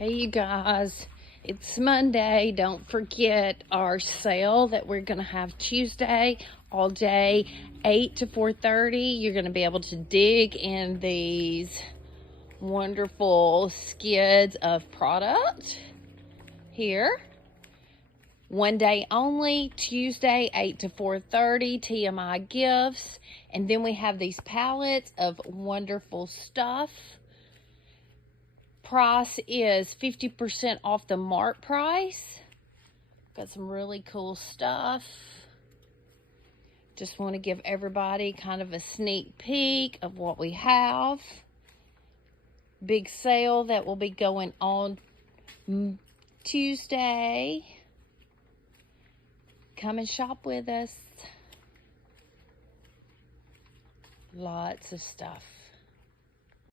Hey you guys, it's Monday. Don't forget our sale that we're gonna have Tuesday all day, 8 to 4:30. You're gonna be able to dig in these wonderful skids of product here. One day only, Tuesday, 8 to 4:30, TMI gifts. And then we have these pallets of wonderful stuff. Price is 50% off the mark price. Got some really cool stuff. Just want to give everybody kind of a sneak peek of what we have. Big sale that will be going on Tuesday. Come and shop with us. Lots of stuff.